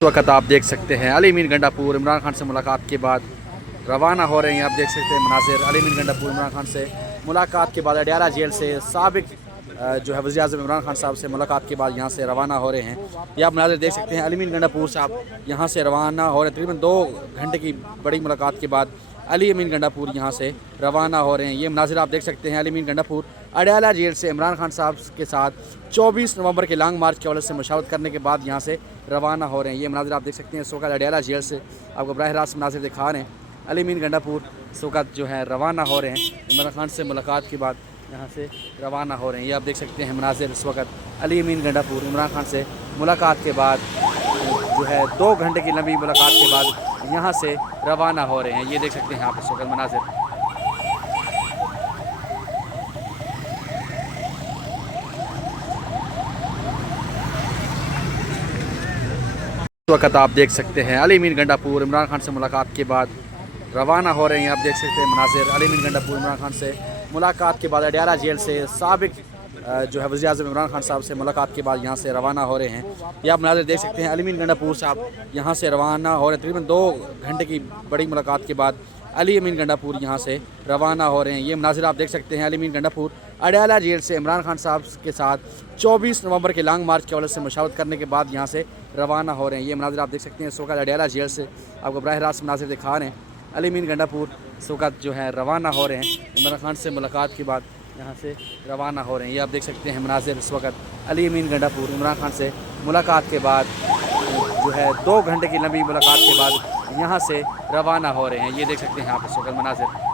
इस वक्त आप देख सकते हैं अली मीर गंडापुर इमरान खान से मुलाकात के बाद रवाना हो रहे हैं। आप देख सकते हैं मनाजिर अली मीर गंडापुर इमरान खान से मुलाकात के बाद अडयाला जेल से साबिक जो है वज़ीर आज़म इमरान खान साहब से मुलाकात के बाद यहाँ से रवाना हो रहे हैं। ये आप मनाजिर देख सकते हैं अली मीर गंडापुर साहब यहाँ से रवाना हो रहे हैं। तकरीबन 2 घंटे की बड़ी मुलाकात के बाद अली अमीन गंडापुर यहाँ से रवाना हो रहे हैं। ये मनाजिर आप देख सकते हैं अली अमीन गंडापुर अडयाला जेल से इमरान खान साहब के साथ 24 नवंबर के लॉन्ग मार्च के हवाले से मुशावरत करने के बाद यहाँ से रवाना हो रहे हैं। ये मनाजिर आप देख सकते हैं इस वक्त अडयाला जेल से आपको बराह रास्त मनाजिर दिखा रहे हैं। अली अमीन गंडापुर इस वक्त जो है रवाना हो रहे हैं। इमरान खान से मुलाकात के बाद यहाँ से रवाना हो रहे हैं। ये आप देख सकते हैं मनाजिर इस वक्त अली अमीन गंडापुर इमरान खान से मुलाकात के बाद जो है 2 घंटे की लंबी मुलाकात के बाद यहाँ से रवाना हो रहे हैं। ये देख सकते हैं आप इस वक्त मनाजिर। इस वक्त आप देख सकते हैं अली अमीन गंडापुर इमरान खान से मुलाकात के बाद रवाना हो रहे हैं। आप देख सकते हैं मनाजिर अली अमीन गंडापुर इमरान खान से मुलाकात के बाद अडयाला जेल से साबिक जो है वज़ीर आज़म इमरान खान साहब से मुलाकात के बाद यहाँ से रवाना हो रहे हैं। ये आप मनाजिर देख सकते हैं अली अमीन गंडापुर साहब यहाँ से रवाना हो रहे हैं। तकरीबन 2 घंटे की बड़ी मुलाकात के बाद अली अमीन गंडापुर यहाँ से रवाना हो रहे हैं। ये मनाजिर आप देख सकते हैं अली अमीन गंडापुर अडयाला जेल से इमरान खान साहब के साथ 24 नवंबर के लॉन्ग मार्च के हवाले से मुशावरत करने के बाद यहाँ से रवाना हो रहे हैं। ये मनाजिर आप देख सकते हैं इस वक्त अडयाला जेल से आपको बराह रास्त मनाजिर दिखा रहे हैं। अली अमीन गंडापुर इस वक्त जो है रवाना हो रहे हैं। इमरान खान से मुलाकात के बाद यहाँ से रवाना हो रहे हैं। ये आप देख सकते हैं मनाजिर इस वक्त अली अमीन गंडापुर इमरान खान से मुलाकात के बाद जो है 2 घंटे की लंबी मुलाकात के बाद यहाँ से रवाना हो रहे हैं। ये देख सकते हैं आप इस वक्त मनाजिर।